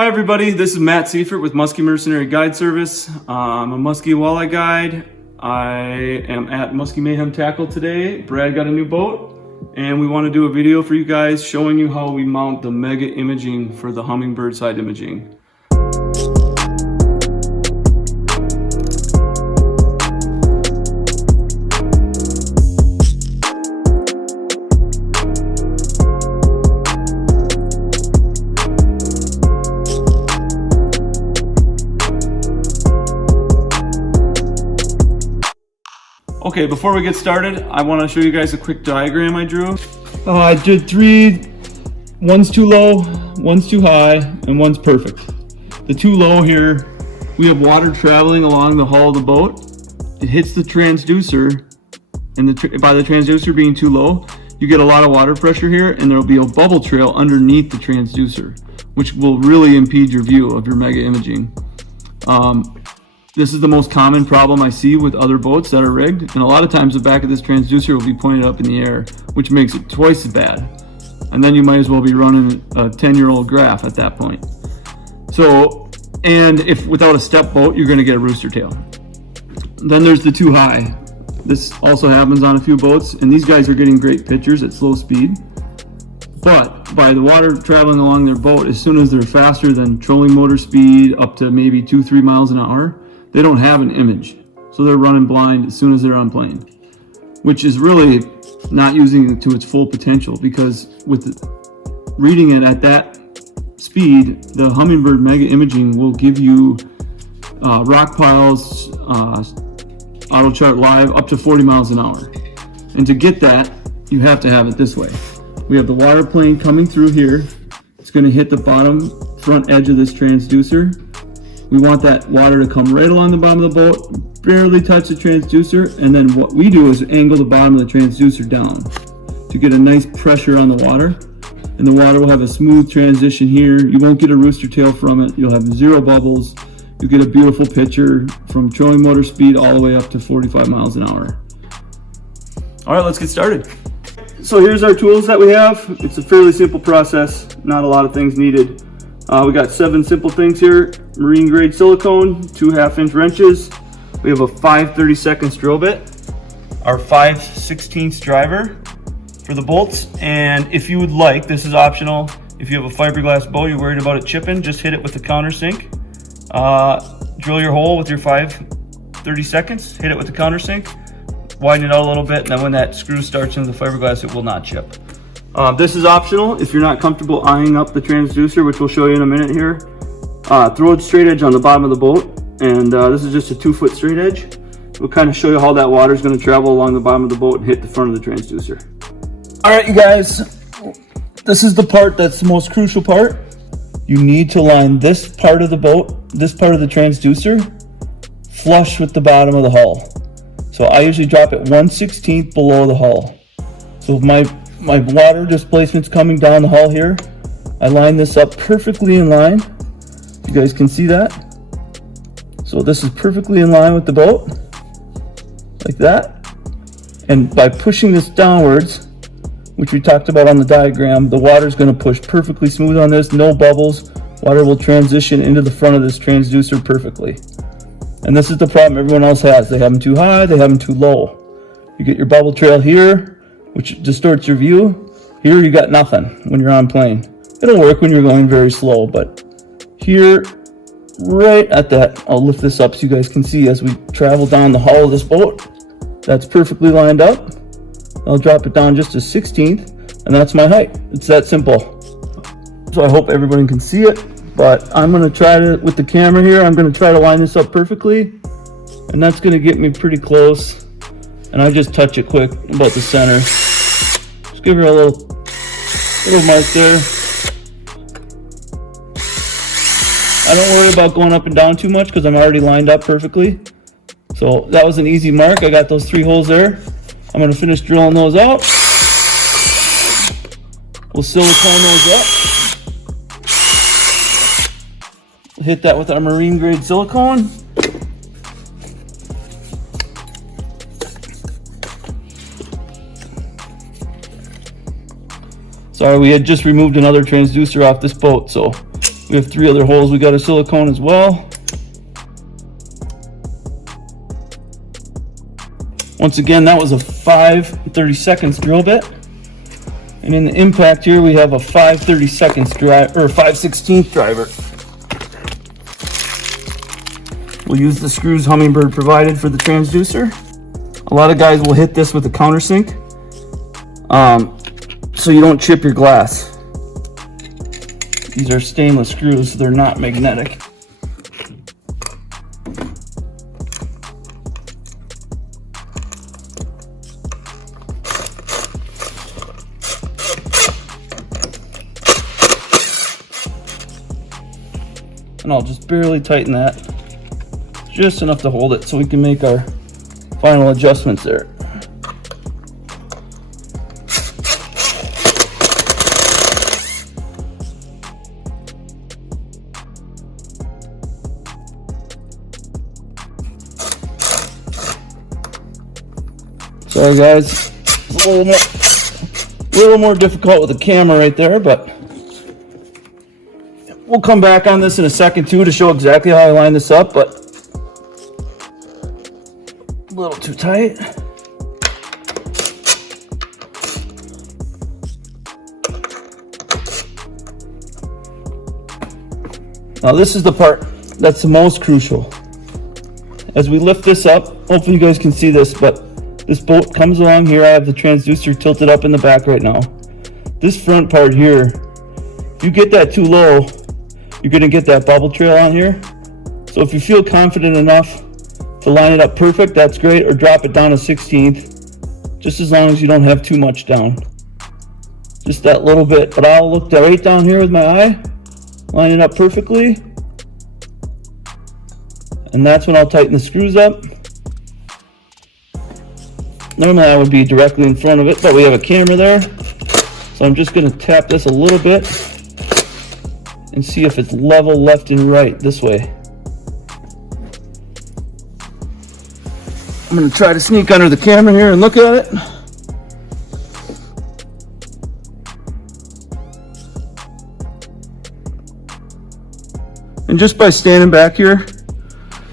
Hi everybody, this is Matt Seifert with Musky Mercenary Guide Service. I'm a musky walleye guide. I am at Musky Mayhem Tackle today. Brad got a new boat and we want to do a video for you guys showing you how we mount the mega imaging for the Hummingbird side imaging. Okay, before we get started, I want to show you guys a quick diagram I drew. I did three. One's too low, one's too high, and one's perfect. The too low here, we have water traveling along the hull of the boat. It hits the transducer, and by the transducer being too low, you get a lot of water pressure here, and there'll be a bubble trail underneath the transducer, which will really impede your view of your mega imaging. This is the most common problem I see with other boats that are rigged, and a lot of times the back of this transducer will be pointed up in the air, which makes it twice as bad. And then you might as well be running a 10-year-old graph at that point. So, and if without a step boat, you're going to get a rooster tail. Then there's the too high. This also happens on a few boats, and these guys are getting great pictures at slow speed. But by the water traveling along their boat, as soon as they're faster than trolling motor speed, up to maybe 2-3 miles an hour, they don't have an image. So they're running blind as soon as they're on plane, which is really not using it to its full potential, because with reading it at that speed, the Hummingbird mega imaging will give you rock piles, auto chart live up to 40 miles an hour. And to get that, you have to have it this way. We have the water plane coming through here. It's going to hit the bottom front edge of this transducer. We want that water to come right along the bottom of the boat, barely touch the transducer, and then what we do is angle the bottom of the transducer down to get a nice pressure on the water, and the water will have a smooth transition here. You won't get a rooster tail from it. You'll have zero bubbles. You get a beautiful picture from trolling motor speed all the way up to 45 miles an hour. All right, let's get started. So here's our tools that we have. It's a fairly simple process, not a lot of things needed. We got 7 simple things here: marine grade silicone, 2 1/2-inch wrenches. We have a 5/32 drill bit, our 5/16 driver for the bolts, and if you would like, this is optional, if you have a fiberglass boat, you're worried about it chipping, just hit it with the countersink. Drill your hole with your 5/32, hit it with the countersink, widen it out a little bit, and then when that screw starts into the fiberglass, it will not chip. This is optional if you're not comfortable eyeing up the transducer, which we'll show you in a minute here. Throw a straight edge on the bottom of the boat, and this is just a 2-foot straight edge. We'll kind of show you how that water is going to travel along the bottom of the boat and hit the front of the transducer. All right, you guys, this is the part that's the most crucial part. You need to line this part of the boat, this part of the transducer, flush with the bottom of the hull. So I usually drop it 1/16 below the hull. So if my water displacement's coming down the hull here, I line this up perfectly in line. You guys can see that. So this is perfectly in line with the boat, like that. And by pushing this downwards, which we talked about on the diagram, the water's going to push perfectly smooth on this, no bubbles. Water will transition into the front of this transducer perfectly. And this is the problem everyone else has. They have them too high, they have them too low. You get your bubble trail here, which distorts your view. Here you got nothing when you're on plane. It'll work when you're going very slow, but here, right at that, I'll lift this up so you guys can see as we travel down the hull of this boat. That's perfectly lined up. I'll drop it down just a 16th, and that's my height. It's that simple. So I hope everybody can see it, but I'm gonna try to, with the camera here, I'm gonna try to line this up perfectly, and that's gonna get me pretty close. And I just touch it quick about the center. Just give her a little mark there. I don't worry about going up and down too much because I'm already lined up perfectly. So that was an easy mark. I got those 3 holes there. I'm going to finish drilling those out. We'll silicone those up. Hit that with our marine grade silicone. Sorry, we had just removed another transducer off this boat, so We have 3 other holes we got a silicone as well. Once again, that was a 5/32 drill bit. And in the impact here, we have a 5/32 drive, or 5/16 driver. We'll use the screws Hummingbird provided for the transducer. A lot of guys will hit this with a countersink, so you don't chip your glass. These are stainless screws, so they're not magnetic. And I'll just barely tighten that, just enough to hold it so we can make our final adjustments there. Sorry guys, it's a little more difficult with the camera right there, but we'll come back on this in a second too to show exactly how I line this up, but a little too tight. Now this is the part that's the most crucial. As we lift this up, hopefully you guys can see this, but this bolt comes along here. I have the transducer tilted up in the back right now. This front part here, if you get that too low, you're gonna get that bubble trail on here. So if you feel confident enough to line it up perfect, that's great, or drop it down a 1/16, just as long as you don't have too much down. Just that little bit, but I'll look right down here with my eye, line it up perfectly, and that's when I'll tighten the screws up. Normally I would be directly in front of it, but we have a camera there, so I'm just gonna tap this a little bit and see if it's level left and right this way. I'm gonna try to sneak under the camera here and look at it. And just by standing back here,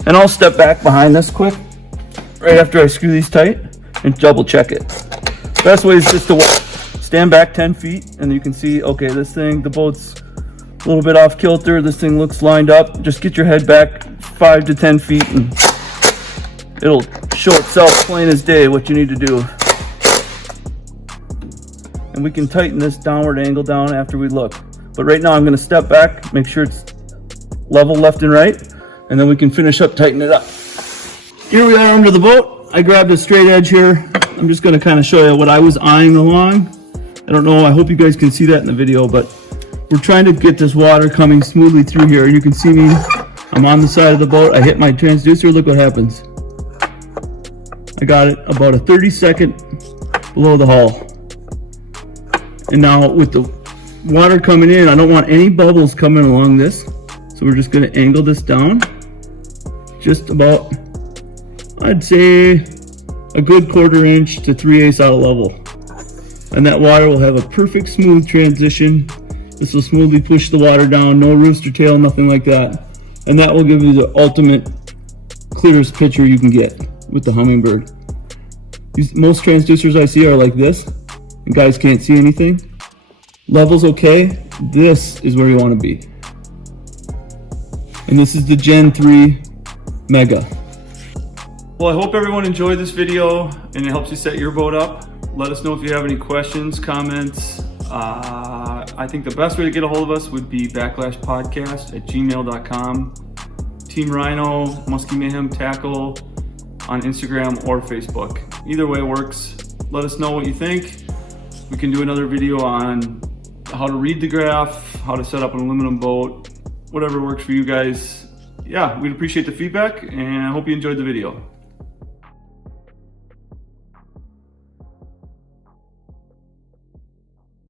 and I'll step back behind this quick, right after I screw these tight, and double check it. Best way is just to stand back 10 feet and you can see, okay, this thing, the boat's a little bit off kilter, this thing looks lined up. Just get your head back 5 to 10 feet and it'll show itself plain as day what you need to do. And we can tighten this downward angle down after we look. But right now I'm gonna step back, make sure it's level left and right, and then we can finish up tightening it up. Here we are under the boat. I grabbed a straight edge here. I'm just gonna kind of show you what I was eyeing along. I don't know, I hope you guys can see that in the video, but we're trying to get this water coming smoothly through here. You can see me, I'm on the side of the boat. I hit my transducer, look what happens. I got it about a 32nd below the hull. And now with the water coming in, I don't want any bubbles coming along this. So we're just gonna angle this down just about, I'd say, a good 1/4 inch to 3/8 out of level. And that water will have a perfect smooth transition. This will smoothly push the water down, no rooster tail, nothing like that. And that will give you the ultimate clearest picture you can get with the Hummingbird. Most transducers I see are like this, and guys can't see anything. Level's okay, this is where you want to be. And this is the Gen 3 Mega. Well, I hope everyone enjoyed this video and it helps you set your boat up. Let us know if you have any questions, comments. I think the best way to get a hold of us would be backlashpodcast@gmail.com. Team Rhino, Musky Mayhem Tackle on Instagram or Facebook. Either way works. Let us know what you think. We can do another video on how to read the graph, how to set up an aluminum boat, whatever works for you guys. Yeah, we'd appreciate the feedback and I hope you enjoyed the video.